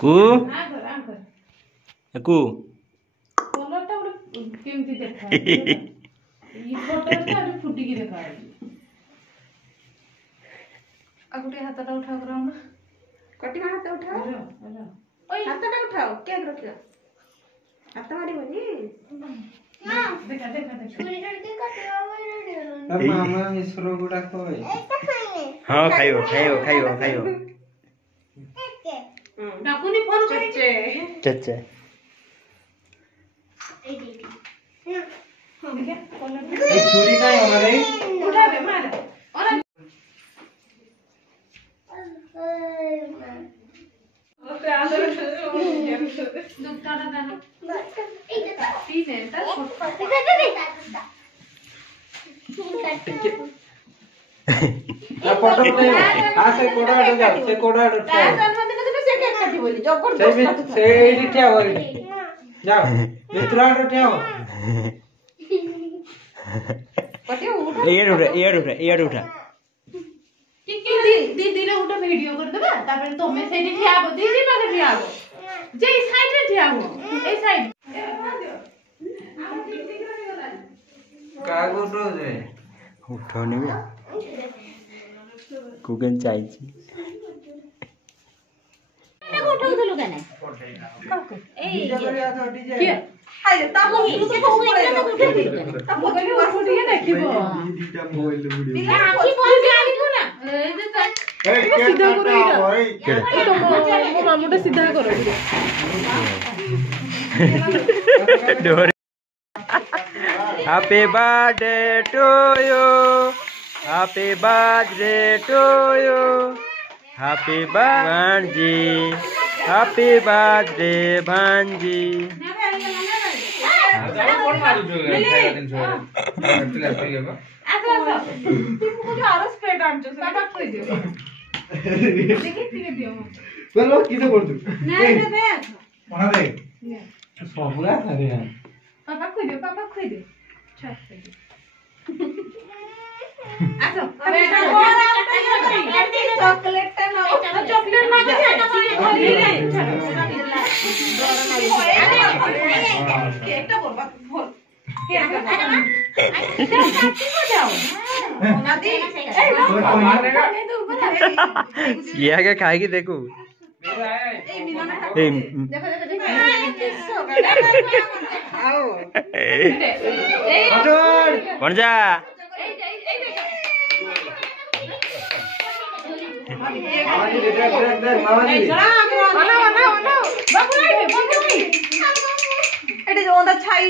कु कु कलरटा केमती देखा ये फोटोटा फुटी की देखा आगुटे हाथटा उठाओ ग्राउंड कटिमा हाथ उठाओ ओए हाथटा उठाओ क्या रखियो हाथ मारिबनी ना देखा देखा छुरी के कटिया मामा मिश्र गुडा कोई हां खाइयो खाइयो खाइयो खाइयो डाकुनी फोन करी चच्चे ए छुरी का हमारे उठा दे मार और ओके आंदर दुखता ना ना ठीक है तो ना फोटो उठाओ आ से कोडा आडो जा से कोडा आडो ता जन्मदिन दिन से केक काटी बोली जबरदस्त से एडी ठिया हो जाओ मित्रा आडो ठिया हो कटियो उठा एड उठा कि दीदी रे उठा वीडियो कर देबा तापर तमे सेनी ठियाबो दीदी पाके ठियाबो जे साइड रे ठियाबो ए साइड का गोटो जे उठौनी बे कुगन चाहिए उठौ दलु केने ए डीजे करिया तो डीजे के हाय ता मो तू तो उठै ता मोबाइल वासो ठीक देखिबो दीटा मोबाइल वीडियो दिला आखी बोल जानिबो ना ए जे ता ए सीधा करो केड़ा मो मामुटा सीधा करो happy birthday to you happy birthday to you happy भांजी हैप्पी बर्थडे भांजी कोन मारू जो खाया दिन छोरे पिला पिलेबा आसा तुमको जो आरो स्प्रेड आमचो बाबा खोइ दियो देखि दियो बोलो किसे बोल तू नहीं दे मना दे सबुरा थारे हैं पापा खोइ दियो छाप दे आसो बेटा चॉकलेट ना चॉकलेट मांगे खाली रे केकटा बोलबा बोल केक जाओ नदी ये आगे खाएगी देखो कौन जा এটা যে ওটা ছাই